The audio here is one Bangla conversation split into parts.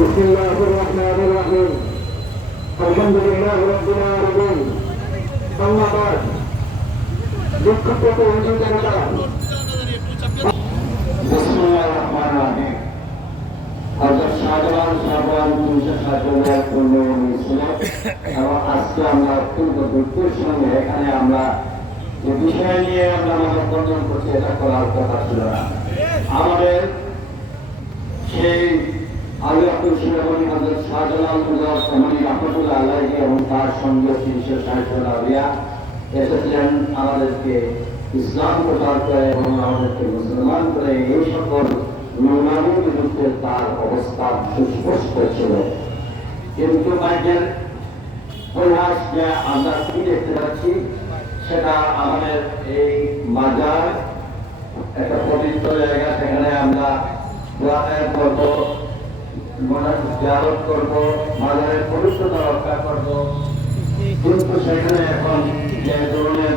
بسم الله الرحمن الرحيم الحمد لله رب العالمين أما بعد বিক্ষুব্ধ অভিযোগ জনতা বিসমুল্লাহ রহমান রাহিম হযরত শাহজালাল শাহবান তিনশো সাতজনের উন্নয়নী ছিলেন এবং আজকে আমরা অত্যন্ত দুঃখের সঙ্গে এখানে আমরা যে বিষয় নিয়ে আমরা মানববন্ধন করছি এটা করার কথা ছিল না আমাদের সেই আলী এবং তার সঙ্গে আমাদেরকে ইসলাম প্রচার করে এবং আমাদেরকে মুসলমান কিন্তু বাইকের পরিহাস যে আমরা কি দেখতে পাচ্ছি, সেটা আমাদের এই মাজার, একটা পবিত্র জায়গা, সেখানে আমরা দোয়ানের করব জারত করব মাজারের পবিত্রতা রক্ষা করব। কিন্তু এখন যে ধরনের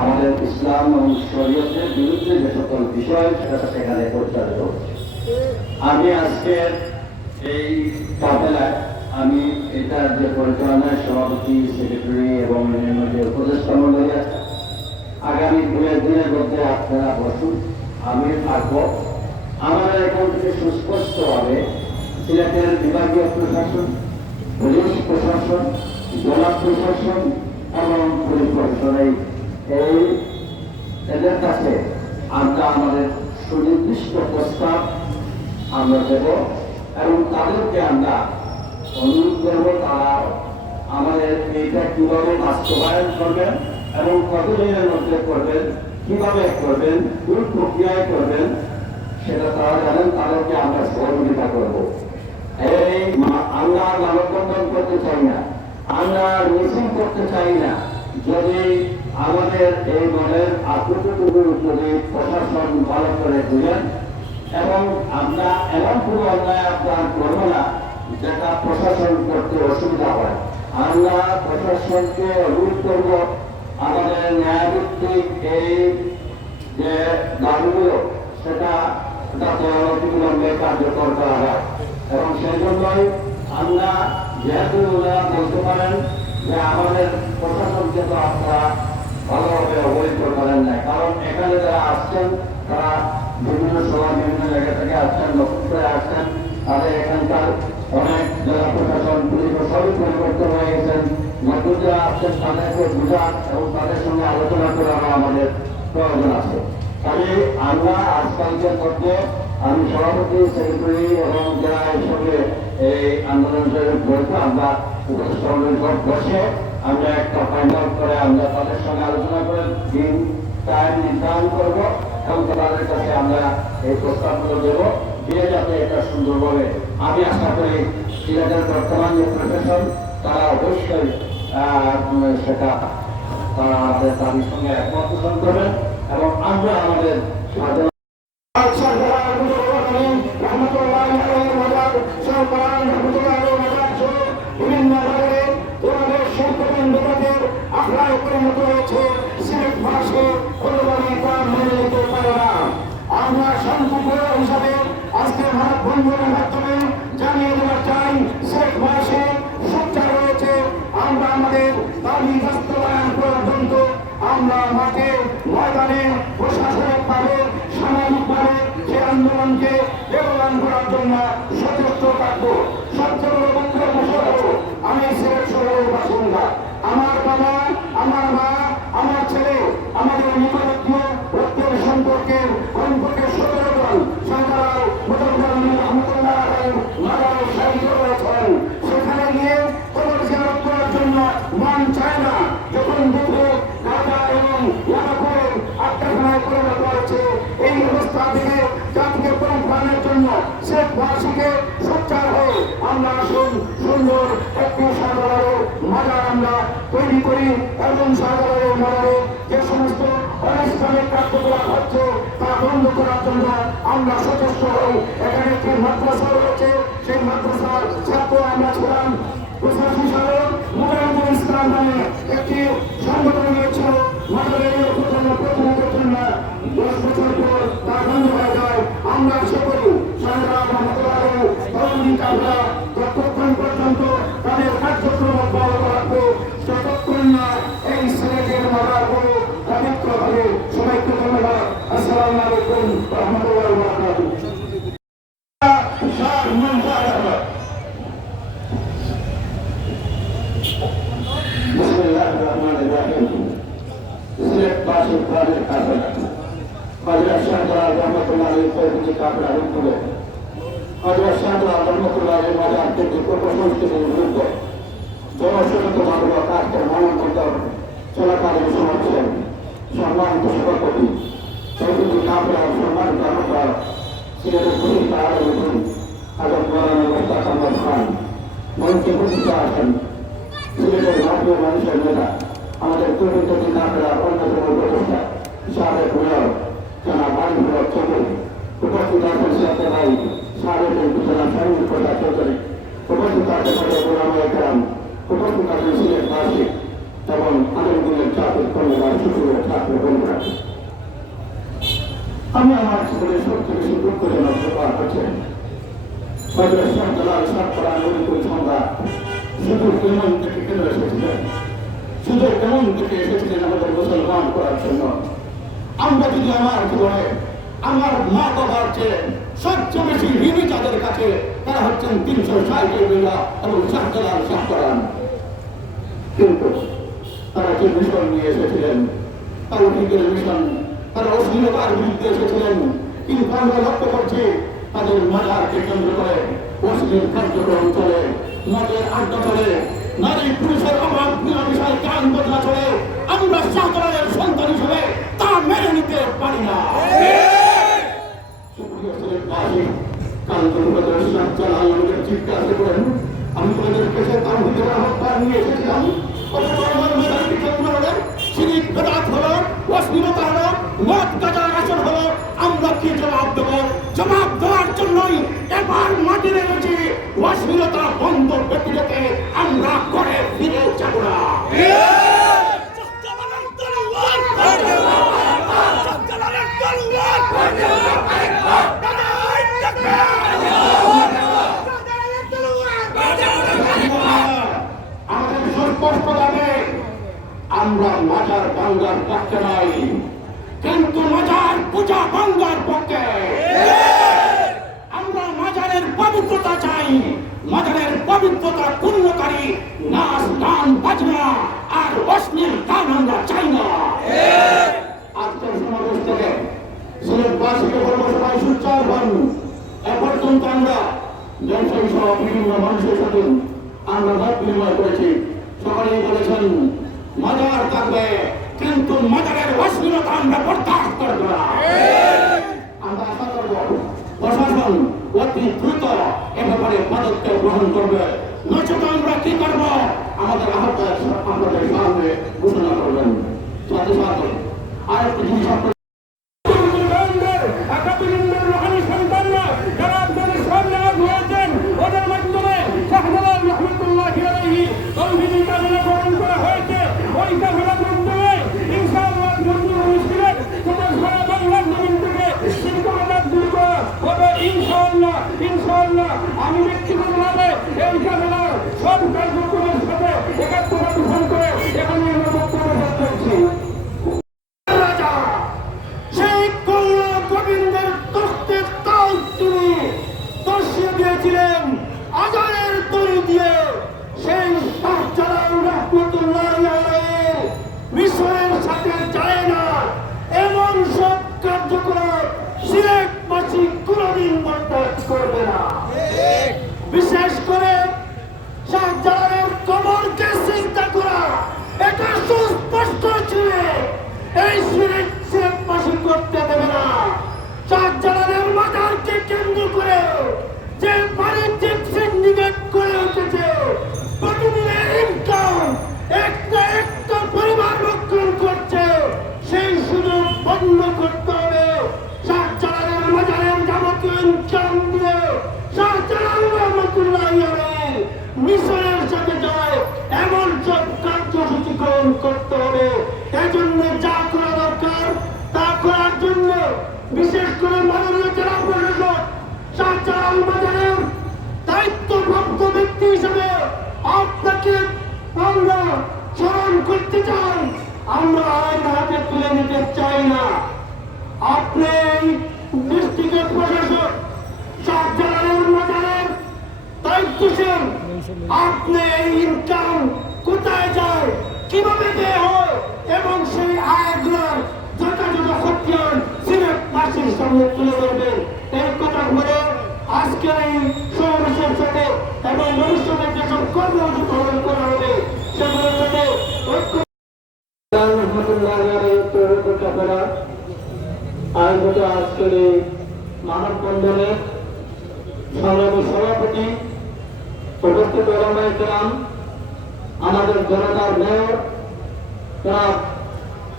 আমাদের ইসলাম এবং শরীয়তের বিরুদ্ধে যে সকল বিষয়, সেটা সেখানে পরিচালিত। আমি আজকে এই আমি এটার যে পরিচালনায় সভাপতি, সেক্রেটারি এবং অন্যান্য যে উপদেষ্টা মন্ডলী আছে, আগামী দুয়ের দিনের মধ্যে আপনারা বসুন, আমি থাকব। আমাদের এখান থেকে সুস্পষ্টভাবে সিলেটের বিভাগীয় প্রশাসন, পুলিশ প্রশাসন, জেলা প্রশাসন এবং পুলিশ প্রশাসন। এই এদের কাছে আমরা আমাদের সুনির্দিষ্ট প্রস্তাব আমরা দেব এবং তাদেরকে আমরা অনুরোধ করব তারা আমাদের এইটা কীভাবে বাস্তবায়ন করবেন এবং কতদিনের মধ্যে করবেন, কীভাবে করবেন, কোন প্রক্রিয়ায় করবেন সেটা তারা জানেন, তাদেরকে আমরা সহযোগিতা করব। এই আমরা মানববন্ধন করতে চাই না। আমরা মিছিল করতে চাই না। যদি আমাদের এই মনের আকুটুকু যদি প্রশাসন ভালো করে দিলেন এবং আমরা এমন কোনো অন্যায় আপনার করব না যেটা প্রশাসন করতে অসুবিধা হয়। আমরা প্রশাসনকে অনুরোধ করব, আমাদের ন্যায়ভিত্তিক এই যে দাবিগুলো সেটা যাতে অনতিবিলম্বে কার্যকর করা হয় এবং সেই জন্যই আমরা যেহেতু ওনারা বলতে পারেন যে আমাদের আপনারা ভালোভাবে অবহিত নাই। কারণ এখানে যারা আসছেন, তারা বিভিন্ন সময় বিভিন্ন জায়গা থেকে আসছেন, নতুন করে আসছেন। তাদের এখানকার অনেক জেলা প্রশাসন, পুলিশ সবই পরিবর্তন হয়ে গেছেন। নতুন যারা আসছেন, তাদেরকে বোঝান এবং তাদের সঙ্গে আলোচনা করা আমাদের প্রয়োজন আছে। তাহলে আমরা আজকালকের মধ্যে আমি সভাপতি, সেক্রেটারি এবং যারা এর সঙ্গে এই আন্দোলনের জড়িত আমরা উপস্থিত বসে আমরা একটা ফাইনাল করে আমরা তাদের সঙ্গে আলোচনা করে দিন টাইম নির্ধারণ করব। এবং তাদের কাছে আমরা এই প্রস্তাবগুলো দেব, দিয়ে যাতে এটা সুন্দরভাবে আমি আশা করি সিলেটের বর্তমান যে প্রশাসন তারা অবশ্যই সেটা তারা আমাদের দাবির সঙ্গে একমত পোষণ করবেন। এবং আমরা আমাদের সাধারণ আমরা সংযুক্ত হিসাবে আজকে ভারত মাধ্যমে জানিয়ে দেওয়া চাই শেখ মাসে সোচ্চার রয়েছে আমরা আমাদের দাবি বাস্তবায়ন পর্যন্ত আমরা মাঠে ময়দানে প্রশাসনিক ভাবে, সামাজিক ভাবে সে আন্দোলনকে বেগবান করার জন্য সচেষ্ট থাকব সবচেয়ে বড় বক্তব্য আমি সিলেট শহরের বাসিন্দা। আমার বাবা, আমার মা, আমার ছেলে, আমাদের নিকটাত্মীয় রক্তের সম্পর্কের কমপক্ষে সতেরো জন সরকার মুসলমান রহমতুল্লাহ মাদারে শাহিদ রয়েছেন সেখানে গিয়ে কবর জিয়ারত করার জন্য মন চায় না যখন দেখবে গাজা এবং ইয়াকুবের আত্মখানায় পরিণত হয়েছে এই অবস্থা থেকে জাতিকে পরিত্রাণের জন্য শেখ বাসীকে সোচ্চার হয়ে আমরা আসুন সুন্দর একটি সাগরের মাজার আমরা তৈরি করি। এবং সাগরের মাজারে যে সমস্ত অনিষ্কামিক কার্যকলাপ হচ্ছে তা বন্ধ করার জন্য আমরা সচেষ্ট হই। এখানে একটি মাদ্রাসা রয়েছে। সেই মাদ্রাসার ছাত্র আমরা ছিলাম প্রশাসন সালে মুজাহিদুল ইসলাম নামে একটি সংগঠন হয়েছিল মাদ্রাসের প্রথম প্রতিনিধির জন্য দশ বছর পর তা বন্ধ হয়ে যায়। আমরা আশা করি আমরা যতক্ষণ পর্যন্ত তাদের কার্যক্রম অব্যাহত রাখব ততক্ষণ না রহমতুল্লাহ আলী মাজার থেকে প্রশস্তির বিরুদ্ধে জনসচেতনতামূলক আজকের মানববন্ধন চলাকালীন সমাবেশে সম্মানিত সভাপতি সৈয়দ কাপড় সম্মানিত আমরা সিলেটের পুলিশ আলম হাজর মৌলানা মোস্তাক আহমদ খান মঞ্চে উপস্থিত আছেন সিলেটের জাতীয় মানুষের নেতা আমাদের পূর্বতী কাপড়া অন্যতম উপদেষ্টা সাবেক মেয়র জনাব বাড়ি উপস্থিত আছেন সাথে সাবেক জনাব শাহিদ প্রসাদ চৌধুরী উপস্থিত গোলামা একরাম উপস্থিত আছেন সিলেট বাসী এবং আনন্দিনের চাকরি কর্মীরা শিশুর ছাত্র আমরা যদি আমার জীবনে আমার মা বাবার চেয়ে সবচেয়ে বেশি যাদের কাছে তারা হচ্ছেন তিনশো বিঘা এবং কিন্তু তারা যে মিশন নিয়ে এসেছিলেন মিশন, তারা অশ্লীলতার বিরুদ্ধে এসেছিলেন, কিন্তু আমরা লক্ষ্য করছি তাদের কেন্দ্র করে অশ্লীল কার্যক্রম চলে। মদের আড্ডা চলে নারী পুরুষের অভাব বদলা চলে। আমরা শাহজালালের সন্তান হিসেবে তা মেনে নিতে পারি না। সিলেটবাসী, কাল দুর্গাদের শাহজালাল আমাদের জিজ্ঞাসা করেন আমি তোমাদের কাছে তাওহিদের আহ্বান নিয়ে এসেছিলাম। অথচ আমার মেধাবী কেন্দ্র হলো শিরিক বেদাত হলো অশ্লীলতা হলো মদ গাজার আসর হলো আমরা কি জবাব দেব জবাব দেওয়ার জন্যই এবার মাটি নেমেছি অশ্লীলতা বন্ধ করতে যেতে আমরা করে ফিরে যাব না আমাদের সুস্পষ্ট জানে আমরা মাজার বাংলার পক্ষে নই কিন্তু মাজার পূজা বাংলার পক্ষে আমরা মাজারের পবিত্রতা চাই মাজারের পবিত্রতা পূর্ণকারী নাচ, গান, বাজনা আর অশ্লীল গান আমরা চাই না। আজকের সমাবেশ থেকে সিলেটবাসীকে বলব সবাই সুচার হন এ পর্যন্ত আমরা জনসংখ্যা বিভিন্ন মানুষের সাথে আমরা মত বিনিময় করেছি। সকলেই বলেছেন, মাজার থাকবে, কিন্তু মাজারের অশ্লীলতা আমরা বরদাস্ত করব আমরা আশা করব প্রশাসন অতি দ্রুত এ ব্যাপারে পদক্ষেপ গ্রহণ করবে। নচেত আমরা কি করব? আমাদের আহ্বান আমাদের সামনে ঘোষণা করবেন। সাথে সাথে আরেকটি জিনিস আপনার একাত্তরের রোহানি সন্তানরা যারা আপনাদের সামনে আজ হয়েছেন ওদের মাধ্যমে শাহজালাল রহমতুল্লাহ আলাইহি তৌহিদি কাফেলা গঠন করা হয়েছে ওই কাফেলার মাধ্যমে ইনশাআল্লাহ নতুন মুশকিলের তোমার সারা বাংলার জমিন থেকে সিন্ধুবাজার দুর্গ হবে ইনশাআল্লাহ ইনশাআল্লাহ আমি ব্যক্তিগতভাবে এই কাফেলার সব গ্রহণ করতে হবে। এজন্য যা করা দরকার, তা করার জন্য বিশেষ করে মাননীয় জেলা প্রশাসক শাহজালাল বাজারের দায়িত্বপ্রাপ্ত ব্যক্তি হিসেবে আপনাকে আমরা স্মরণ করতে চাই। আমরা আইন হাতে তুলে নিতে চাই না। আপনি ডিস্ট্রিক্টের প্রশাসক শাহজালালের মাজারের দায়িত্বশীল। আপনি ইনকাম কোথায় যায়? কীভাবে ব্যয় হয় এবং সেই আয়গুলোর যথাযথ খতিয়ান সিলেট দেশবাসীর সামনে তুলে ধরবেন এই কথা বলে আজকের এই সমাবেশের সাথে এবং ভবিষ্যতে যেসব কর্মসূচি গ্রহণ করা হবে, সেগুলোর সাথে আয়োজিত আজকের এই মানববন্ধনে সংগ্রামী সভাপতি উপস্থিত ওলামায়ে কেরাম আমাদের জনতার মেয়র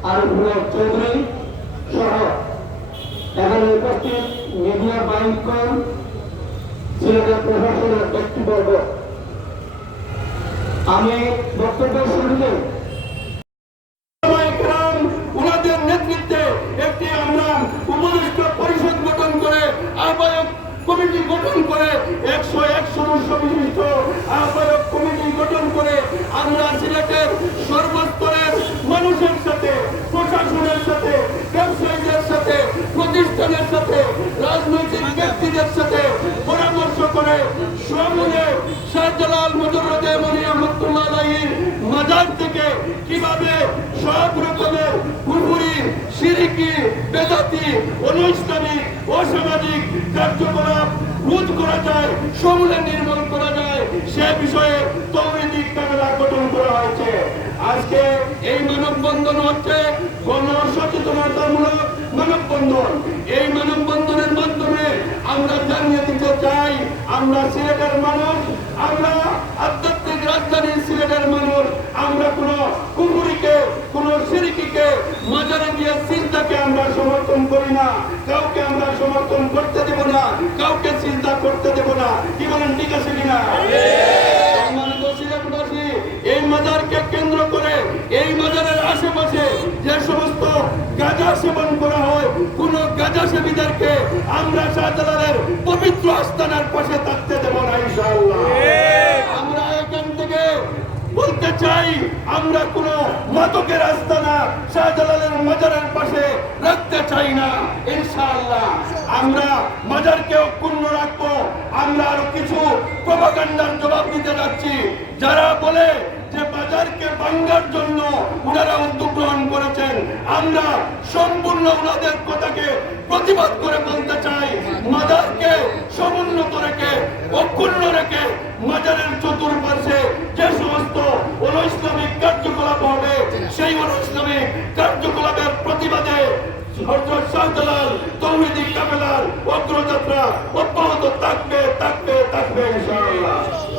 আরিফুল্লাহ চৌধুরী সহ এখানে উপস্থিত মিডিয়া বাইকগণ সিলেটের প্রশাসনের ব্যক্তিবর্গ। আমি বক্তব্য শুরুতে ওলামায়ে-কেরাম, উনাদের নেতৃত্বে একটি আমরা উপদেষ্টা পরিষদ গঠন করে আহ্বায়ক কমিটি গঠন করে একশো এক সদস্য বিশিষ্ট আহ্বায়ক কমিটি গঠন করে আমরা সিলেটের সর্বস্তরের মানুষের সাথে প্রশাসনের সাথে ব্যবসায়ীদের সাথে প্রতিষ্ঠানের সাথে রাজনৈতিক ব্যক্তিদের সাথে পরামর্শ করে সমূলে শাহজালাল কার্যকলাপ করা যায়, সমূলে নির্মূল করা যায়, সে বিষয়ে তৌহিদিক ক্যামেরা গঠন করা হয়েছে। আজকে এই মানববন্ধন হচ্ছে গণ সচেতনতামূলক মানববন্ধন। এই মাধ্যমে আমরা জানিয়ে দিতে চাই আমরা সিলেটের মানুষ, আমরা আধ্যাত্মিক রাজধানী সিলেটের মানুষ, আমরা কোন কুকুরিকে, কোন সিরিকিকে মাজারে গিয়ে চিন্তাকে আমরা সমর্থন করি না। কাউকে আমরা সমর্থন করতে দেব না, কাউকে চিন্তা করতে দেব না। কি বলেন, ঠিক আছে কিনা এই মাজারকে কেন্দ্র করে, এই মাজারের আশেপাশে যে সমস্ত গাঁজা সেবন করা হয় গাঁজা সেবীদেরকে আমরা শাহজালালের পবিত্র আস্তানার পাশে থাকতে দেব না ইনশাআল্লাহ। আমরা এখান থেকে বলতে চাই আমরা কোন মাদকের আস্তানা শাহজালালের মাজারের পাশে রাখতে চাই না ইনশাআল্লাহ। আমরা মাজারকে অক্ষুণ্ণ রাখব আমরা আরও কিছু প্রভাকাণ্ডার জবাব দিতে যাচ্ছি। যারা বলে বাজারকে ভাঙ্গার জন্য ওনারা উদ্যোগ করেছেন। আমরা সম্পূর্ণ ওনাদের কথাকে প্রতিবাদ করে বলতে চাই মাজারকে সমুন্নত রেখে, অক্ষুণ্ণ রেখে মাজারের চতুর্পাশে যে সমস্ত অনৈসলামিক কার্যকলাপ হবে, সেই অনৈসলামিক কার্যকলাপের প্রতিবাদে অগ্রযাত্রা অব্যাহত থাকবে থাকবে থাকবে ইনশাআল্লাহ।